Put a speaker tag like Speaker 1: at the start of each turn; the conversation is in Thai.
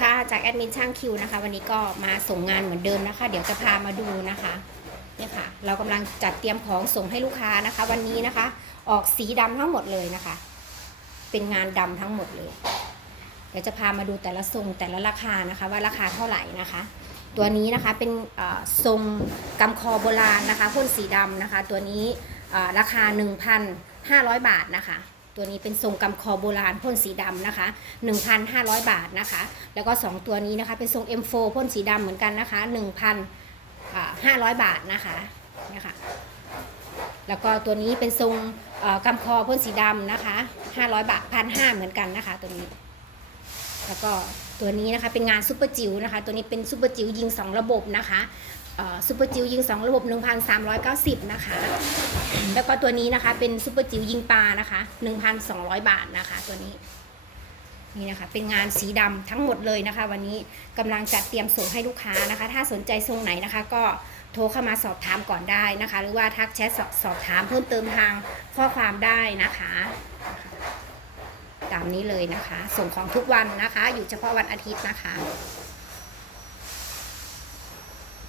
Speaker 1: ค่ะจากแอดมินช่างคิวนะคะ วันนี้ก็มาส่งงานเหมือนเดิมนะคะ เดี๋ยวจะพามาดูนะคะเนี่ยค่ะ เรากำลังจัดเตรียมของส่งให้ลูกค้านะคะ วันนี้นะคะ ออกสีดำทั้งหมดเลยนะคะ เป็นงานดำทั้งหมดเลย เดี๋ยวจะพามาดูแต่ละทรงแต่ละราคานะคะ ว่าราคาเท่าไหร่นะคะ ตัวนี้นะคะเป็นทรงกำคอโบราณนะคะพ่นสีดำนะคะ ตัวนี้เอ่อราคา 1,500 บาทนะคะ ตัวนี้เป็นทรงกำคอโบราณพ่นสีดำนะคะ 1,500 บาทนะคะ แล้วก็ 2 ตัวนี้นะคะเป็นทรง M4 พ่นสีดำเหมือนกันนะคะ1,500 บาทนะคะเนี่ยค่ะแล้วก็ตัวนี้เป็นทรงกำคอพ่นสีดำนะคะ 500 บาท1,500เหมือนกันนะคะตัวนี้ แล้วก็ตัวนี้นะคะเป็นงานซูเปอร์จิ๋วนะคะ ตัวนี้เป็นซูเปอร์จิ๋วยิง 2 ระบบนะคะ ซูเปอร์จิ๋วยิง 2 ระบบ 1,390 นะคะ แล้วก็ตัวนี้นะคะเป็นซูเปอร์จิ๋วยิงปลานะคะ 1,200 บาทนะคะตัวนี้ นี่นะคะ เป็นงานสีดำทั้งหมดเลยนะคะ วันนี้กำลังจัดเตรียมส่งให้ลูกค้านะคะ ถ้าสนใจทรงไหนนะคะ ก็โทรเข้ามาสอบถามก่อนได้นะคะ หรือว่าทักแชทสอบสอบถามเพิ่มเติมทางข้อความได้นะคะ ตามนี้เลยนะคะ ส่งของทุกวันนะคะ อยู่เฉพาะวันอาทิตย์นะคะ